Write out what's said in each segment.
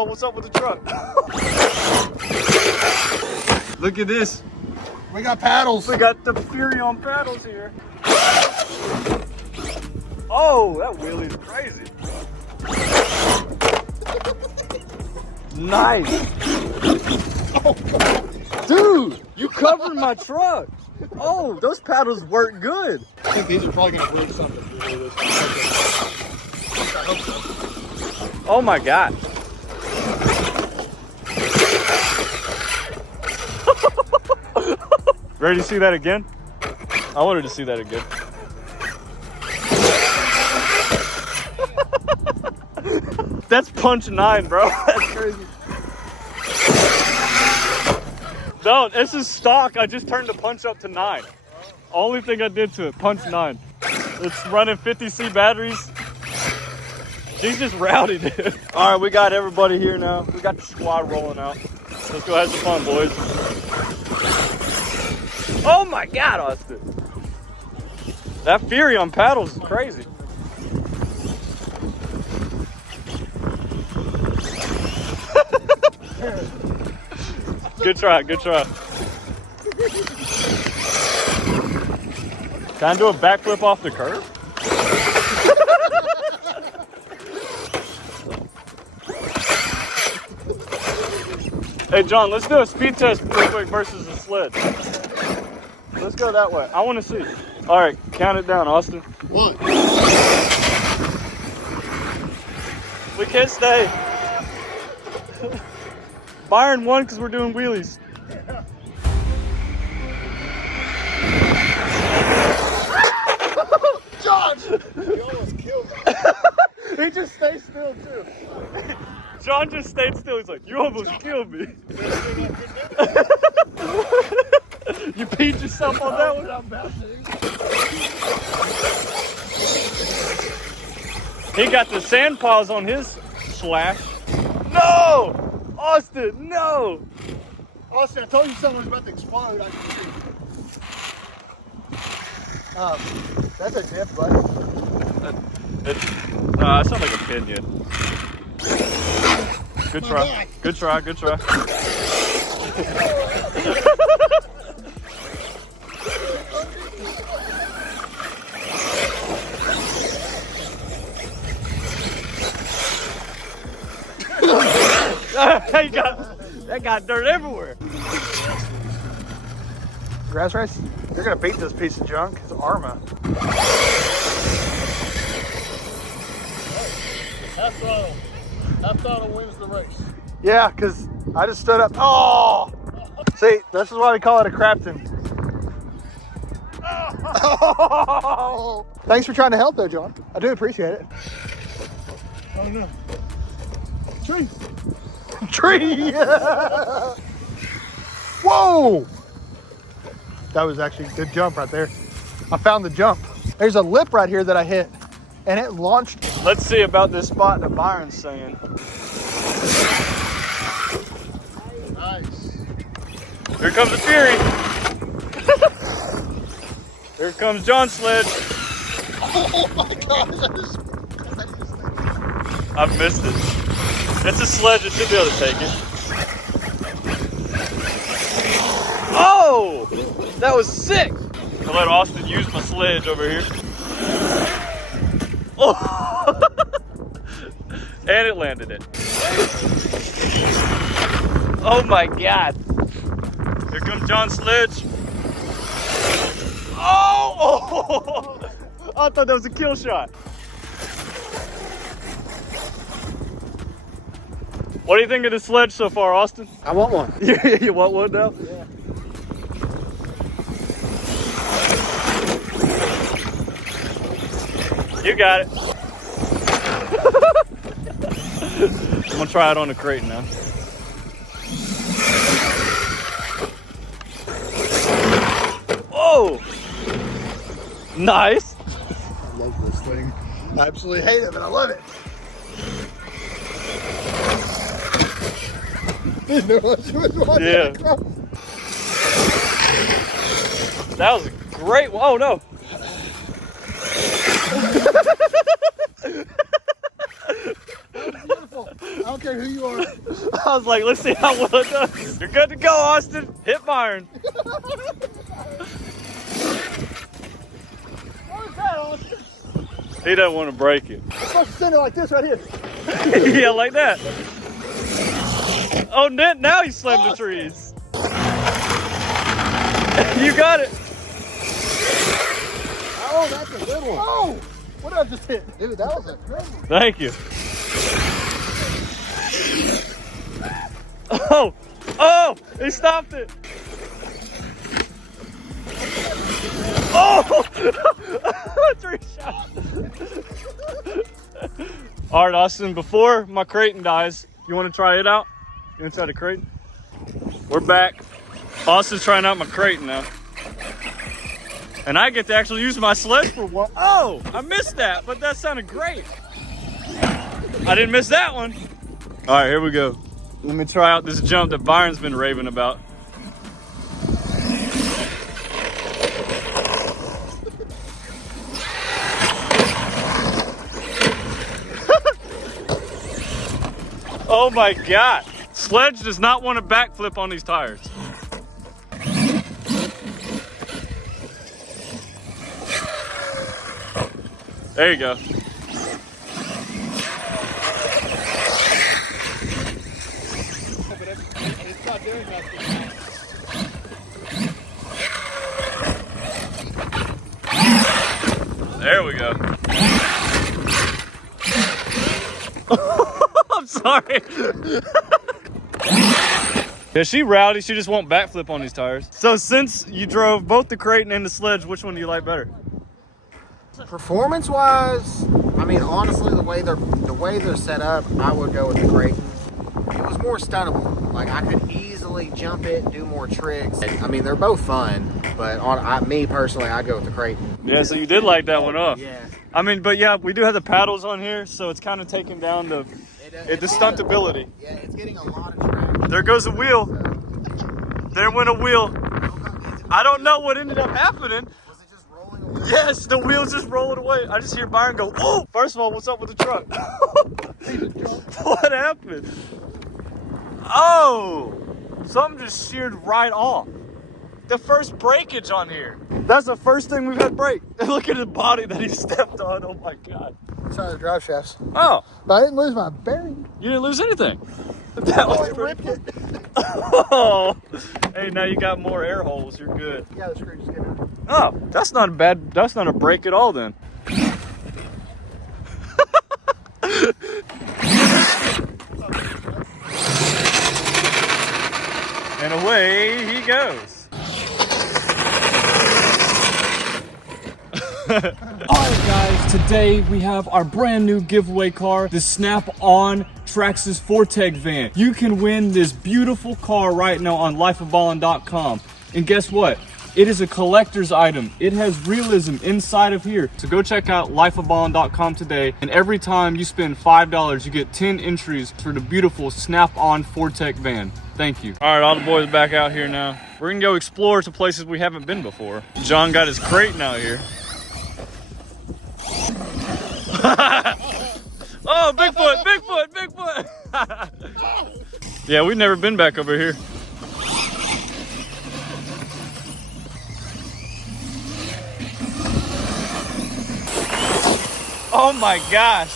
Oh, what's up with the truck? Look at this. We got paddles. We got the Fury on paddles here. Oh, that wheelie's crazy. Nice. Oh, God. Dude, you covered my truck. Oh, those paddles work good. I think these are probably going to break something. I hope so. Oh my God. Ready to see that again? I wanted to see that again. That's punch 9, bro. That's crazy. No, this is stock. I just turned the punch up to 9. Only thing I did to it, punch 9. It's running 50C batteries. She's just rowdy, dude. All right, we got everybody here now. We got the squad rolling out. Let's go have some fun, boys. Oh my God, Austin. That Fury on paddles is crazy. Good try, good try. Can I do a backflip off the curb? Hey John, let's do a speed test real quick versus the sled. Let's go that way. I want to see. All right, count it down, Austin. 1. We can't stay. Byron won because we're doing wheelies. John! You almost killed me. He just stayed still too. John just stayed still. He's like, you almost killed me. You peed yourself on that one? He got the sand paws on his slash. No! Austin, no! Austin, I told you something was about to explode. That's a dip, bud. Nah, it's not like a pinion. Good try. Good try. Good try. That got dirt everywhere. Grass race? You're gonna beat this piece of junk. It's Arrma. Half throttle. Half throttle wins the race. Yeah, because I just stood up. Oh! See, this is why we call it a Kraton. Oh! Thanks for trying to help though, John. I do appreciate it. Oh no. Tree. Tree! Whoa! That was actually a good jump right there. I found the jump. There's a lip right here that I hit, and it launched. Let's see about this spot that Byron's saying. Nice. Here comes the Fury. Here comes John's Sledge. Oh my gosh. I've missed it. It's a sledge. It should be able to take it. Oh! That was sick. I'll let Austin use my sledge over here. Oh! And it landed it. Oh my God. Here comes John's Sledge. Oh! I thought that was a kill shot. What do you think of the sledge so far, Austin? I want one. You want one now? Yeah. You got it. I'm gonna try it on the Kraton now. Whoa! Nice. I love this thing. I absolutely hate it, but I love it. You know what you was watching? Yeah. That was a great one. Oh no. That was beautiful. I don't care who you are. I was like, let's see how well it does. You're good to go, Austin. Hit Byron. What is that, Austin? He doesn't want to break it. It's supposed to center like this right here. Yeah, like that. Oh, now he slammed the trees. You got it. Oh, that's a good one. Oh, what did I just hit? Dude, that was a good one. Thank you. Oh, he stopped it. Oh, 3 shots. All right, Austin, before my Kraton dies, you want to try it out? You want to try the Kraton? We're back. Austin's trying out my Kraton now. And I get to actually use my sledge for one. Oh, I missed that, but that sounded great. I didn't miss that one. All right, here we go. Let me try out this jump that Byron's been raving about. Oh my God. Sledge does not want to backflip on these tires. There you go. There we go. I'm sorry. Yeah, she rowdy. She just won't backflip on these tires. So since you drove both the Kraton and the Sledge, which one do you like better? Performance-wise, I mean, honestly, the way they're set up, I would go with the Kraton. It was more stuntable. Like, I could easily jump it, do more tricks. I mean, they're both fun, but me personally, I go with the Kraton. Yeah, so you did like that one up. Yeah. I mean, but yeah, we do have the paddles on here, so it's kind of taking down the stuntability. Yeah, it's getting a lot of traction. There goes a wheel. There went a wheel. I don't know what ended up happening. Was it just rolling away? Yes, the wheel's just rolling away. I just hear Byron go, oh! First of all, what's up with the truck? What happened? Oh! Something just sheared right off. The first breakage on here. That's the first thing we've had break. Look at the body that he stepped on. Oh my God. Sorry, the drive shafts. Oh, But I didn't lose my bearing. you didn't lose anything. That was it pretty ripped it. Oh, hey, now you got more air holes. You're good. Yeah, the screw just came out. Oh, that's not bad. That's not a break at all then. And away he goes. Alright guys, today we have our brand new giveaway car, the Snap-on Traxxas Fortec van. You can win this beautiful car right now on lifeofballin.com. And guess what? It is a collector's item. It has realism inside of here. So go check out lifeofballin.com today. And every time you spend $5, you get 10 entries for the beautiful Snap-on Fortec van. Thank you. All right, all the boys are back out here now. We're gonna go explore some places we haven't been before. John got his Kraton out here. Oh, Bigfoot, Bigfoot, Bigfoot. Yeah, we've never been back over here. Oh my gosh.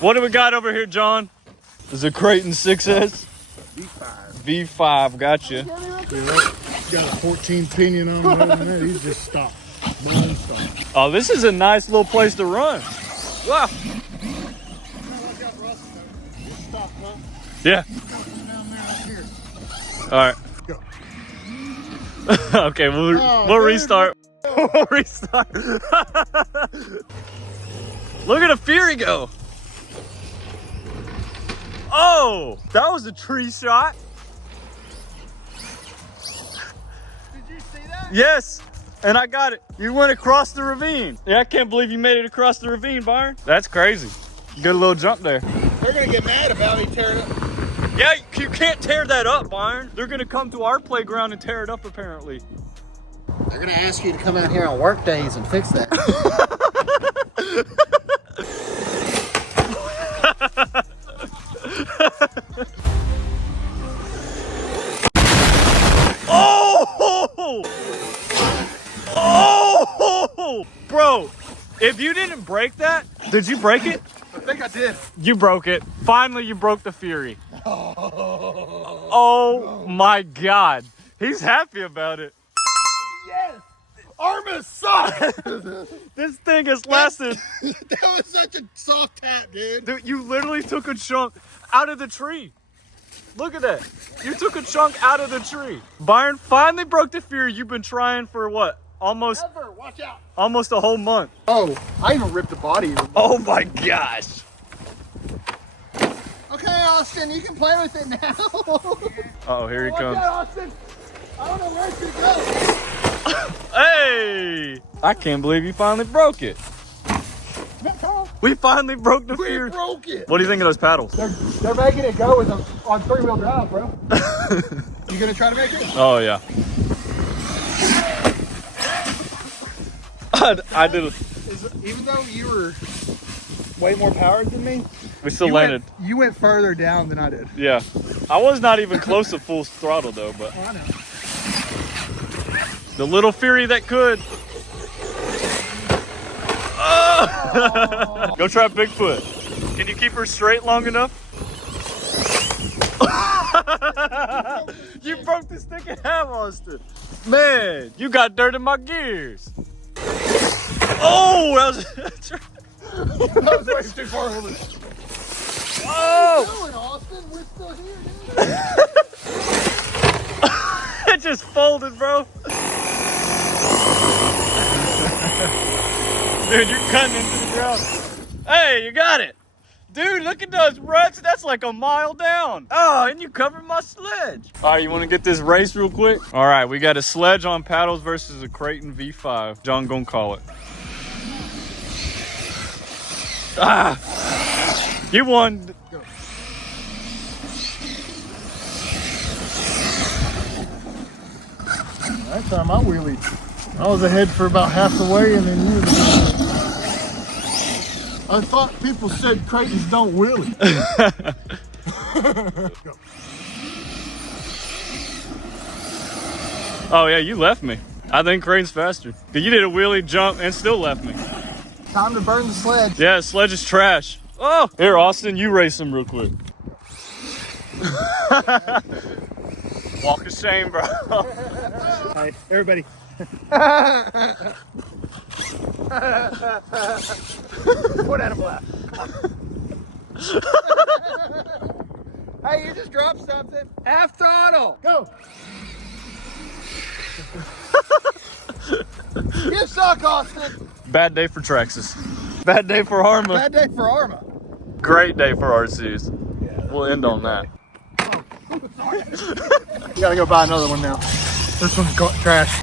What do we got over here, John? Is it Kraton 6S? V5, gotcha. Got a 14 pinion on that. He's just stopped. Boom, stop. Oh, this is a nice little place to run. Wow. Yeah. All right. Go. Okay, we'll restart. We'll restart. Look at the Fury go. Oh, that was a tree shot. Did you see that? Yes, and I got it. You went across the ravine. Yeah, I can't believe you made it across the ravine, Byron. That's crazy. Good little jump there. They're going to get mad about me tearing up. Yeah, you can't tear that up, Byron. They're gonna come to our playground and tear it up, apparently. They're gonna ask you to come out here on work days and fix that. Oh! Oh! Bro, if you didn't break that, did you break it? I think I did. You broke it. Finally, you broke the Fury. Oh my God. He's happy about it. Yes! Arrma sucks! This thing has lasted. That was such a soft tap, dude. Dude, you literally took a chunk out of the tree. Look at that. You took a chunk out of the tree. Byron finally broke the Fury. You've been trying for what? Almost Watch out! a whole month. Oh, I even ripped the body. Oh my gosh. Okay, Austin, you can play with it now. Oh, here he comes. Watch out, Austin. I don't know where it's gonna go. Hey! I can't believe you finally broke it. We finally broke the Fury. We broke it. What do you think of those paddles? They're making it go on 3-wheel drive, bro. You gonna try to make it? Oh yeah. I did it. Even though you were way more powered than me, We still landed. You went further down than I did. Yeah. I was not even close to full throttle though, but Oh, I know. the little Fury that could. Oh! Go try Bigfoot. Can you keep her straight long enough? You broke the stick in half, Austin. Man, you got dirt in my gears. Oh, that was That was way too far over. oh! Doing, Austin? We're still here, It just folded, bro. Dude, you're cutting into the ground. Hey, you got it. Dude, look at those ruts. That's like a mile down. Oh, and you covered my sledge. All right, you want to get this race real quick? All right, we got a Sledge on paddles versus a Kraton V5. John gonna call it. Ah, you won. Go. That time I wheelied. I was ahead for about half the way, and then you were I thought people said Cratons don't wheelie. Oh yeah, you left me. I think Kraton's faster. You did a wheelie jump and still left me. Time to burn the sledge. Yeah, Sledge is trash. Oh, here, Austin, you race him real quick. Walk of shame, bro. Hey, everybody. What at him laugh. Hey, you just dropped something. Half throttle. Go. You suck, Austin. Bad day for Traxxas. Bad day for Arrma. Bad day for Arrma. Great day for RCs. Yeah. We'll end on that. You gotta go buy another one now. This one's trash.